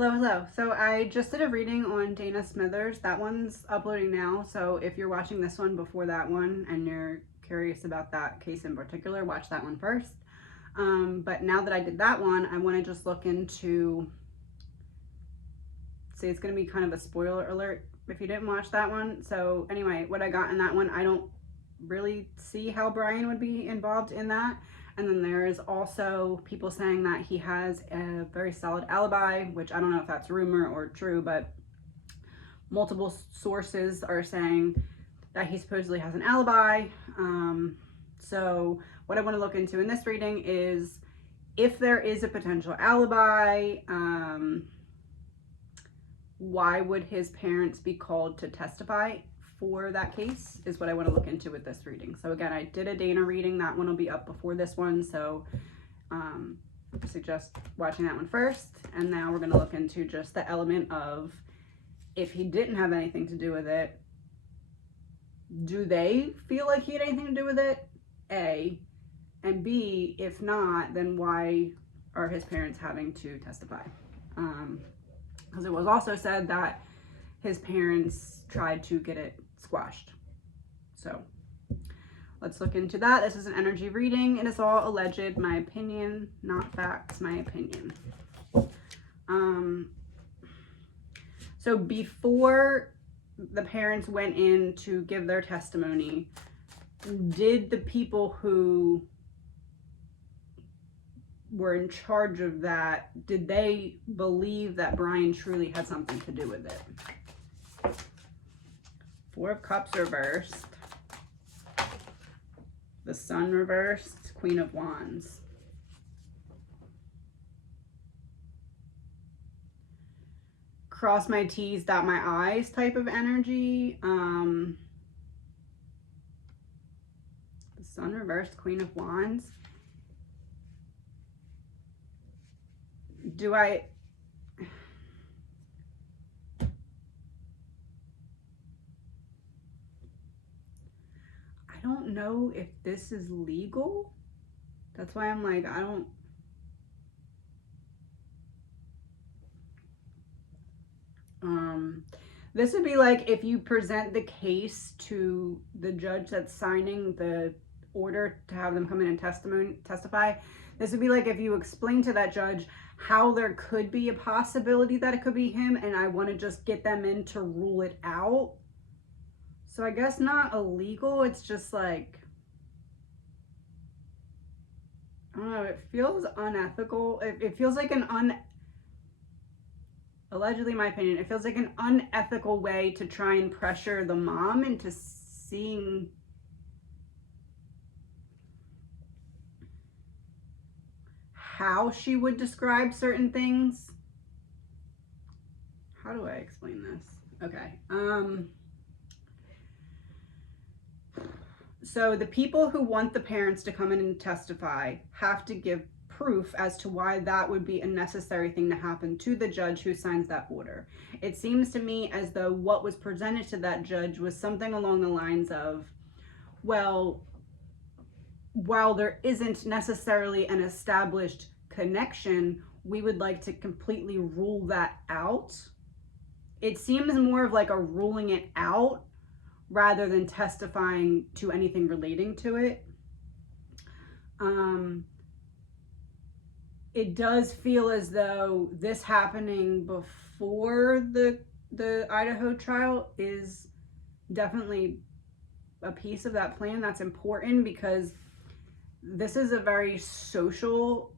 Hello, hello. So I just did a reading on Dana Smithers. That one's uploading now. So if you're watching this one before that one and you're curious about that case in particular, watch that one first. But now that I did that one, I want to just look into, see, it's going to be kind of a spoiler alert if you didn't watch that one. So anyway, what I got in that one, I don't really see how Brian would be involved in that. And then there is also people saying that he has a very solid alibi, which I don't know if that's rumor or true, but multiple sources are saying that he supposedly has an alibi. So what I want to look into in this reading is if there is a potential alibi, why would his parents be called to testify for that case is what I want to look into with this reading. So again, I did a Dana reading. That one will be up before this one. So I suggest watching that one first. And now we're going to look into just the element of if he didn't have anything to do with it, do they feel like he had anything to do with it? A. And B, if not, then why are his parents having to testify? Because it was also said that his parents tried to get it squashed. So let's look into that. This is an energy reading. It is all alleged, my opinion, not facts, my opinion. So before the parents went in to give their testimony, did the people who were in charge of that, did they believe that Brian truly had something to do with it? Four of Cups reversed. The Sun reversed. Queen of Wands. Cross my T's, dot my I's type of energy. The Sun reversed. Queen of Wands. I don't know if this is legal. That's why I'm like, this would be like if you present the case to the judge that's signing the order to have them come in and testify. This would be like if you explain to that judge how there could be a possibility that it could be him, and I want to just get them in to rule it out. So I guess not illegal, it's just like, I don't know, it feels unethical. It feels like allegedly, my opinion, it feels like an unethical way to try and pressure the mom into seeing how she would describe certain things. How do I explain this? Okay. So the people who want the parents to come in and testify have to give proof as to why that would be a necessary thing to happen to the judge who signs that order. It seems to me as though what was presented to that judge was something along the lines of, well, while there isn't necessarily an established connection, we would like to completely rule that out. It seems more of like a ruling it out rather than testifying to anything relating to it. It does feel as though this happening before the Idaho trial is definitely a piece of that plan that's important, because this is a very social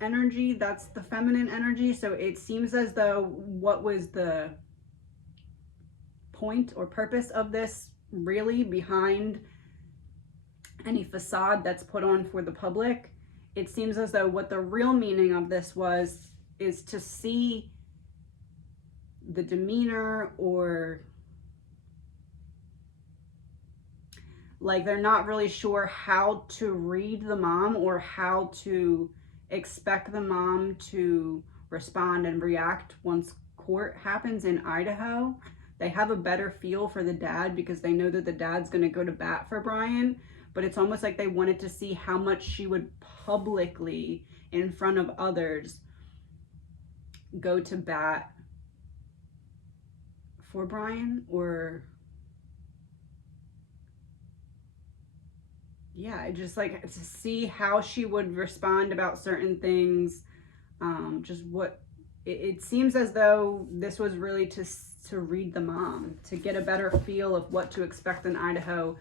energy. That's the feminine energy. So it seems as though what was the point or purpose of this really behind any facade that's put on for the public, it seems as though what the real meaning of this is to see the demeanor, or like they're not really sure how to read the mom or how to expect the mom to respond and react once court happens in Idaho. They have a better feel for the dad because they know that the dad's going to go to bat for Brian, but it's almost like they wanted to see how much she would publicly, in front of others, go to bat for Brian, or yeah, just like to see how she would respond about certain things. Just what it seems as though this was really to read the mom, to get a better feel of what to expect in Idaho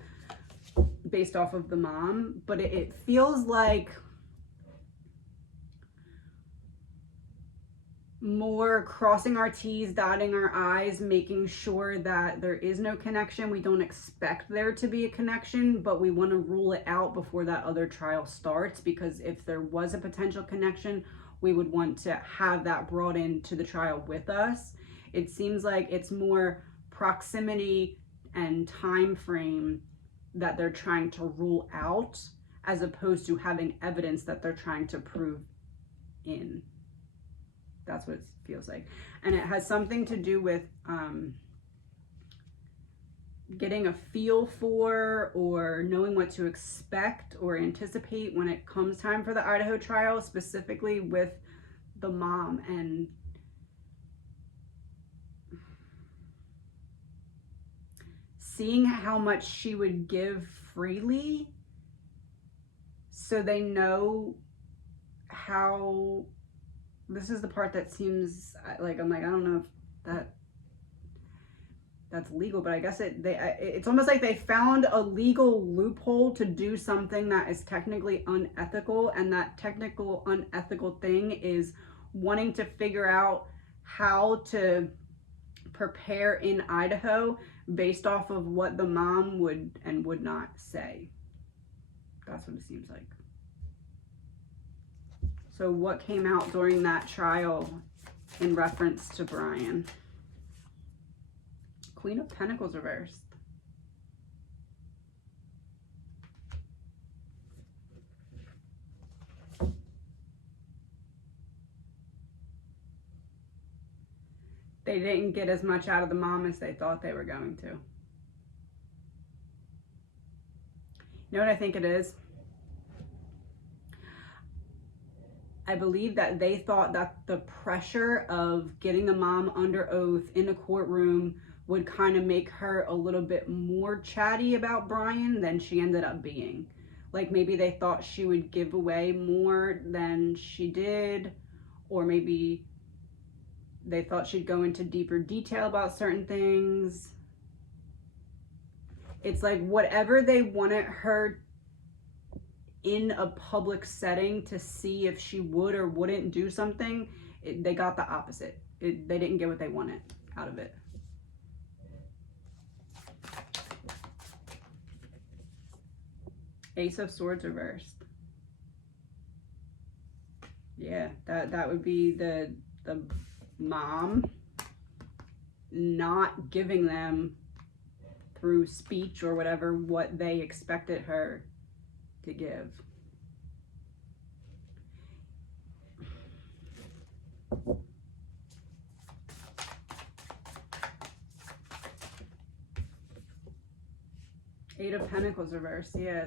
based off of the mom. But it feels like more crossing our T's, dotting our I's, making sure that there is no connection. We don't expect there to be a connection, but we want to rule it out before that other trial starts, because if there was a potential connection, we would want to have that brought into the trial with us. It seems like it's more proximity and time frame that they're trying to rule out, as opposed to having evidence that they're trying to prove in. That's what it feels like. And it has something to do with getting a feel for, or knowing what to expect or anticipate when it comes time for the Idaho trial, specifically with the mom, and seeing how much she would give freely, so they know how. This is the part that seems like, I'm like, I don't know if that's legal, but I guess it's almost like they found a legal loophole to do something that is technically unethical, and that technical unethical thing is wanting to figure out how to prepare in Idaho based off of what the mom would and would not say. That's what it seems like. So what came out during that trial in reference to Brian? Queen of Pentacles reversed. They didn't get as much out of the mom as they thought they were going to. You know what I think it is? I believe that they thought that the pressure of getting the mom under oath in a courtroom would kind of make her a little bit more chatty about Brian than she ended up being. Like maybe they thought she would give away more than she did, or maybe they thought she'd go into deeper detail about certain things. It's like whatever they wanted her in a public setting to see if she would or wouldn't do something, they got the opposite. They didn't get what they wanted out of it. Ace of Swords reversed. Yeah, that would be the mom not giving them through speech or whatever what they expected her to give. Eight of Pentacles reversed. Yeah,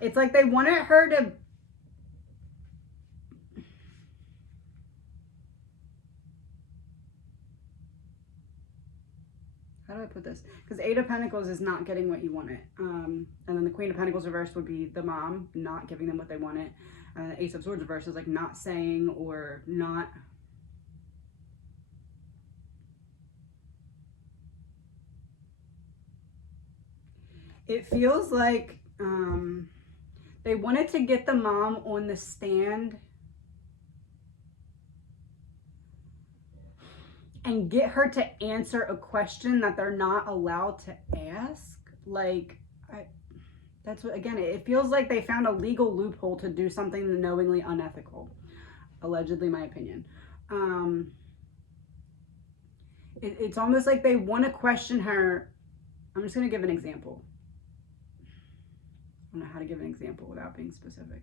it's like they wanted her to. How do I put this? Because Eight of Pentacles is not getting what you wanted. And then the Queen of Pentacles reversed would be the mom not giving them what they wanted. And the Ace of Swords reversed is like not saying or not. It feels like they wanted to get the mom on the stand and get her to answer a question that they're not allowed to ask. Like, that's what, again, it feels like they found a legal loophole to do something knowingly unethical. Allegedly, my opinion. It's almost like they want to question her. I'm just going to give an example. I don't know how to give an example without being specific.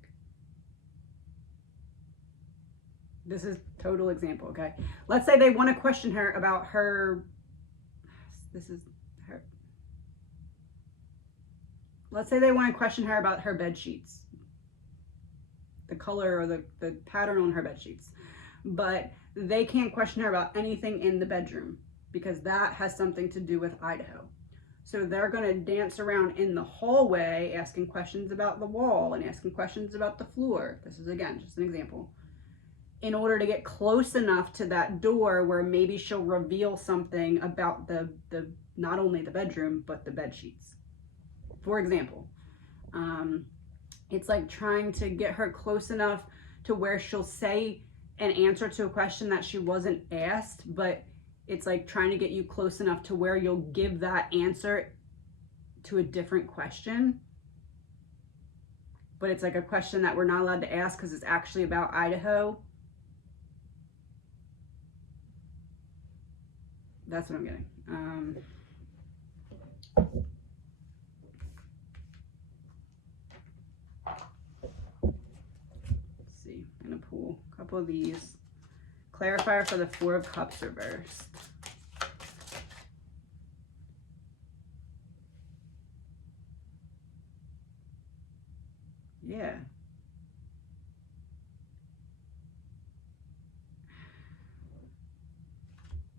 This is total example, okay? Let's say they want to question her about her, this is her. Let's say they want to question her about her bed sheets. The color or the pattern on her bed sheets. but they can't question her about anything in the bedroom because that has something to do with Idaho. So they're going to dance around in the hallway asking questions about the wall and asking questions about the floor. This is, again, just an example. In order to get close enough to that door where maybe she'll reveal something about the not only the bedroom, but the bed sheets. For example, it's like trying to get her close enough to where she'll say an answer to a question that she wasn't asked, but it's like trying to get you close enough to where you'll give that answer to a different question. But it's like a question that we're not allowed to ask because it's actually about Idaho. That's what I'm getting. Let's see, I'm gonna pull a couple of these. Clarifier for the Four of Cups reversed. Yeah.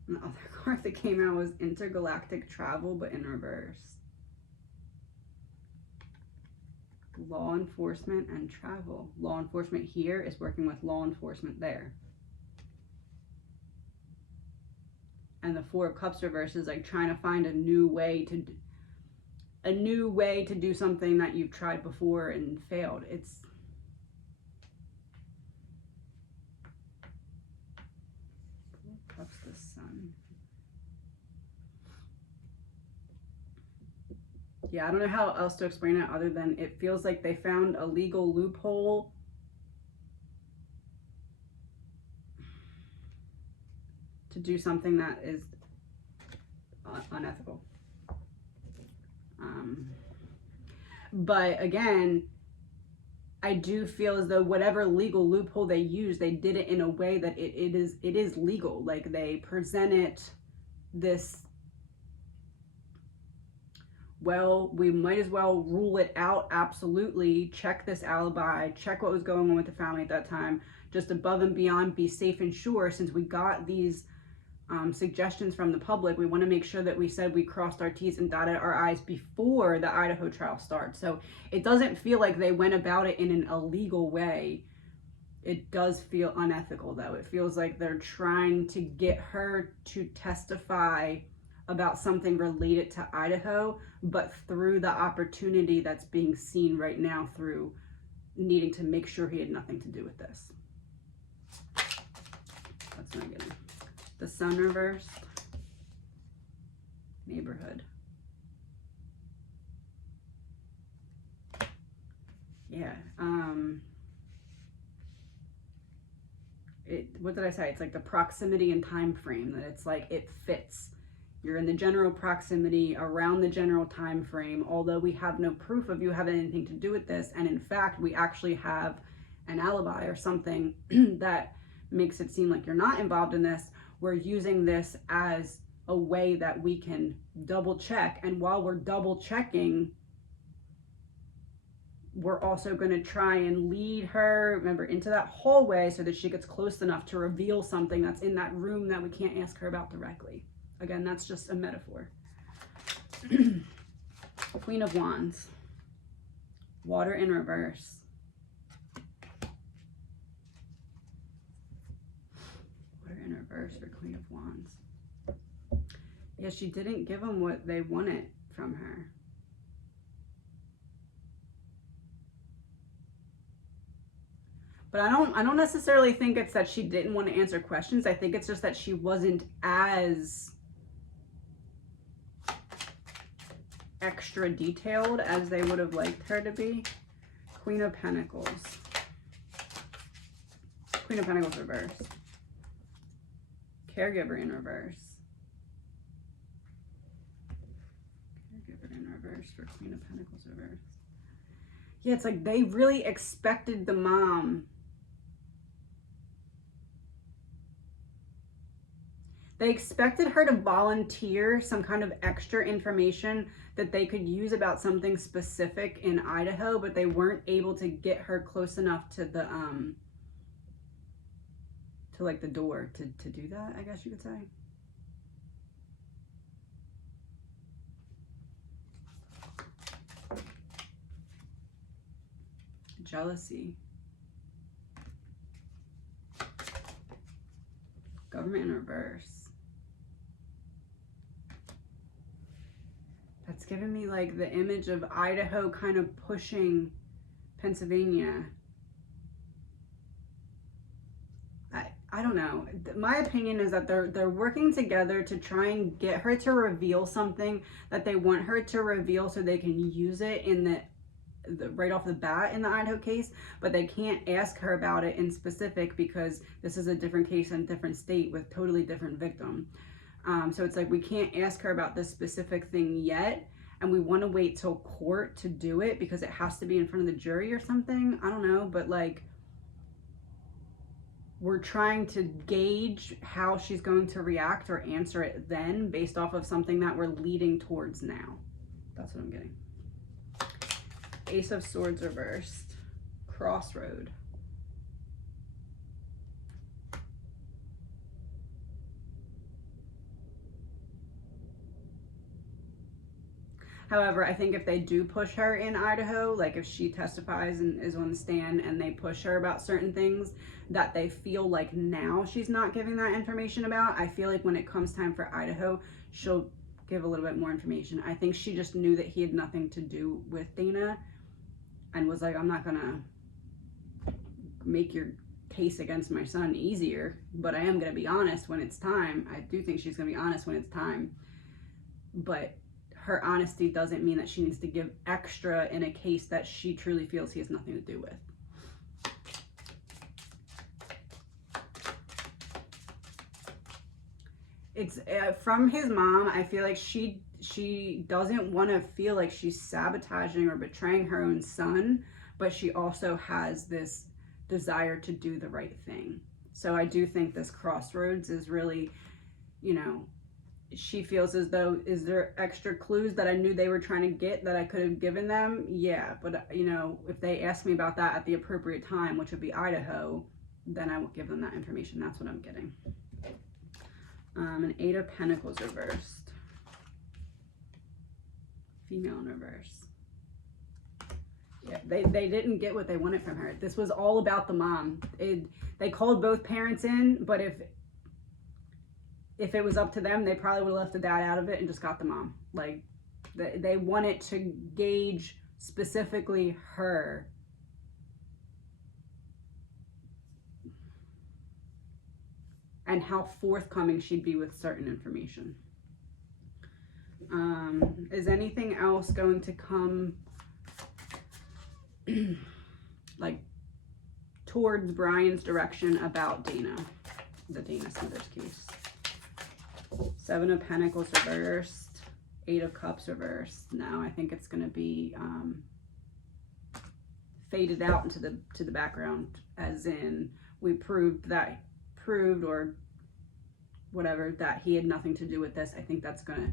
The other card that came out was intergalactic travel, but in reverse. Law enforcement and travel. Law enforcement here is working with law enforcement there. And the Four of Cups reverse is like trying to find a new way to do something that you've tried before and failed. It's Four of Cups, the Sun. Yeah, I don't know how else to explain it other than it feels like they found a legal loophole to do something that is unethical. But again, I do feel as though whatever legal loophole they use, they did it in a way that it is legal. Like they present it this, well, we might as well rule it out. Absolutely. Check this alibi, check what was going on with the family at that time, just above and beyond, be safe and sure. Since we got these suggestions from the public, we want to make sure that we said we crossed our T's and dotted our I's before the Idaho trial starts. So it doesn't feel like they went about it in an illegal way. It does feel unethical though. It feels like they're trying to get her to testify about something related to Idaho, but through the opportunity that's being seen right now through needing to make sure he had nothing to do with this. That's what I'm getting. The Sun reversed. Neighborhood. Yeah. What did I say? It's like the proximity and time frame, that it's like it fits. You're in the general proximity around the general time frame, although we have no proof of you having anything to do with this. And in fact, we actually have an alibi or something that makes it seem like you're not involved in this. We're using this as a way that we can double check. And while we're double checking, we're also going to try and lead her, remember, into that hallway so that she gets close enough to reveal something that's in that room that we can't ask her about directly. Again, that's just a metaphor. Queen of Wands. Water in reverse. Water in reverse for Queen of Wands. Yeah, she didn't give them what they wanted from her. But I don't necessarily think it's that she didn't want to answer questions. I think it's just that she wasn't as extra detailed as they would have liked her to be. Queen of Pentacles. Queen of Pentacles reverse. Caregiver in reverse. Caregiver in reverse for Queen of Pentacles reverse. Yeah, it's like they really expected the mom. They expected her to volunteer some kind of extra information that they could use about something specific in Idaho, but they weren't able to get her close enough to to like the door to do that, I guess you could say. Jealousy. Government in reverse. That's giving me like the image of Idaho kind of pushing Pennsylvania. I don't know. My opinion is that they're working together to try and get her to reveal something that they want her to reveal so they can use it in the right off the bat in the Idaho case, but they can't ask her about it in specific because this is a different case in a different state with totally different victim. So it's like we can't ask her about this specific thing yet, and we want to wait till court to do it because it has to be in front of the jury or something. I don't know, but like we're trying to gauge how she's going to react or answer it then based off of something that we're leading towards now. That's what I'm getting. Ace of Swords reversed. Crossroad. However, I think if they do push her in Idaho, like if she testifies and is on the stand and they push her about certain things that they feel like now she's not giving that information about, I feel like when it comes time for Idaho, she'll give a little bit more information. I think she just knew that he had nothing to do with Dana and was like, I'm not gonna make your case against my son easier, but I am gonna be honest when it's time. I do think she's gonna be honest when it's time, but her honesty doesn't mean that she needs to give extra in a case that she truly feels he has nothing to do with. It's from his mom. I feel like she doesn't want to feel like she's sabotaging or betraying her own son, but she also has this desire to do the right thing. So I do think this crossroads is really, you know, she feels as though, is there extra clues that I knew they were trying to get that I could have given them? Yeah, but you know, if they ask me about that at the appropriate time, which would be Idaho, then I will give them that information. That's what I'm getting. An 8 of Pentacles reversed. Female in reverse. Yeah, they didn't get what they wanted from her. This was all about the mom. They called both parents in, but if it was up to them, they probably would have left the dad out of it and just got the mom. Like, they wanted to gauge specifically her. And how forthcoming she'd be with certain information. Is anything else going to come like towards Brian's direction about Dana? The Dana Smithers case. 7 of Pentacles reversed. 8 of Cups reversed. Now I think it's going to be faded out into the background, as in we proved or whatever that he had nothing to do with this. I think that's going to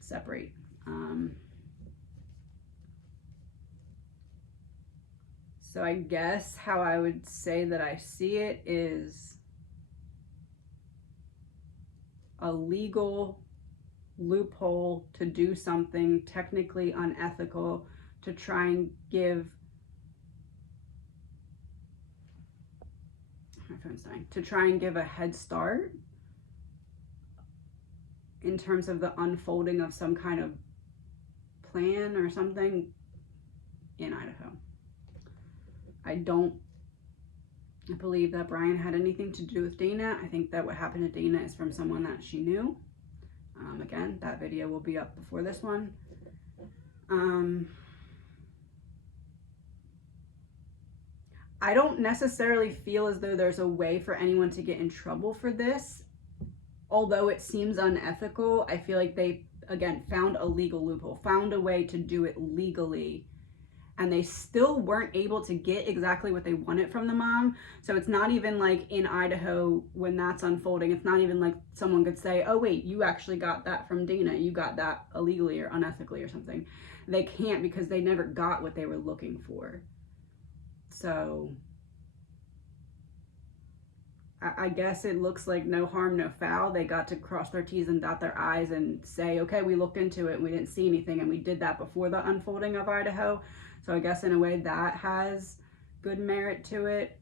separate. So I guess how I would say that I see it is a legal loophole to do something technically unethical to try and give, my phone's dying, to try and give a head start in terms of the unfolding of some kind of plan or something in Idaho. I don't believe that Brian had anything to do with Dana. I think that what happened to Dana is from someone that she knew. Again, that video will be up before this one. I don't necessarily feel as though there's a way for anyone to get in trouble for this. Although it seems unethical, I feel like they, again, found a legal loophole, found a way to do it legally, and they still weren't able to get exactly what they wanted from the mom. So it's not even like in Idaho when that's unfolding, it's not even like someone could say, oh wait, you actually got that from Dana, you got that illegally or unethically or something. They can't because they never got what they were looking for. So I guess it looks like no harm, no foul. They got to cross their T's and dot their I's and say, okay, we looked into it and we didn't see anything, and we did that before the unfolding of Idaho. So I guess in a way that has good merit to it.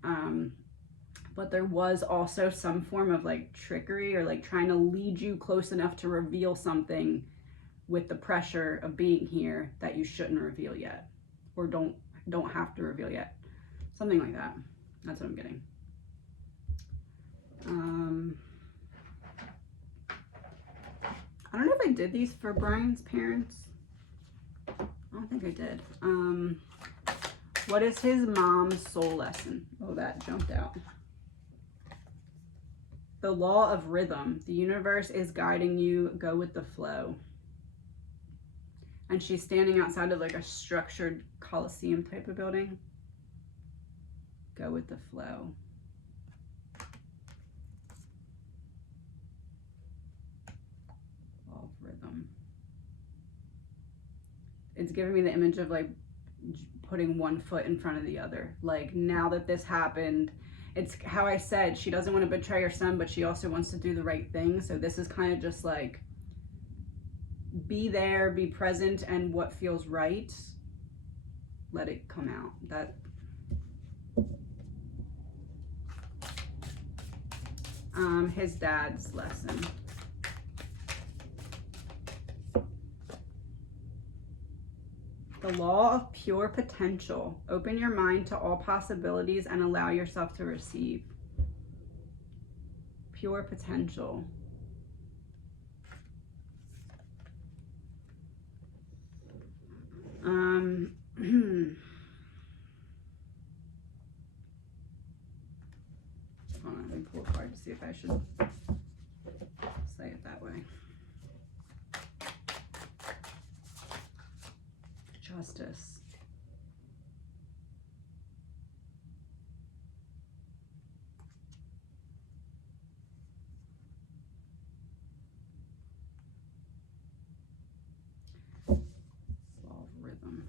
But there was also some form of like trickery, or like trying to lead you close enough to reveal something with the pressure of being here that you shouldn't reveal yet, or don't have to reveal yet. Something like that. That's what I'm getting. I don't know if I did these for Brian's parents. I don't think I did. What is his mom's soul lesson? Oh, that jumped out. The law of rhythm. The universe is guiding you. Go with the flow. And she's standing outside of like a structured Coliseum type of building. Go with the flow. Law of rhythm. It's giving me the image of like putting one foot in front of the other. Like, now that this happened, it's how I said, she doesn't want to betray her son, but she also wants to do the right thing. So this is kind of just like, be there, be present, and what feels right, let it come out. That his dad's lesson. The law of pure potential. Open your mind to all possibilities and allow yourself to receive. Pure potential. Hold on, let me pull a card to see if I should say it that way. Justice. Law of rhythm.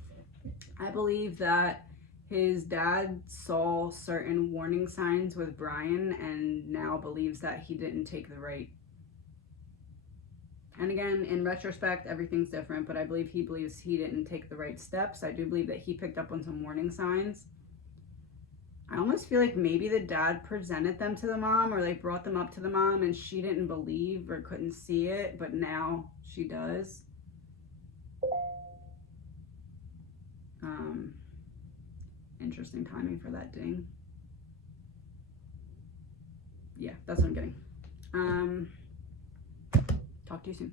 I believe that his dad saw certain warning signs with Brian and now believes that he didn't take the right. And again, in retrospect, everything's different, but I believe he believes he didn't take the right steps. I do believe that he picked up on some warning signs. I almost feel like maybe the dad presented them to the mom, or like brought them up to the mom, and she didn't believe or couldn't see it, but now she does. Interesting timing for that ding. Yeah, that's what I'm getting. Talk to you soon.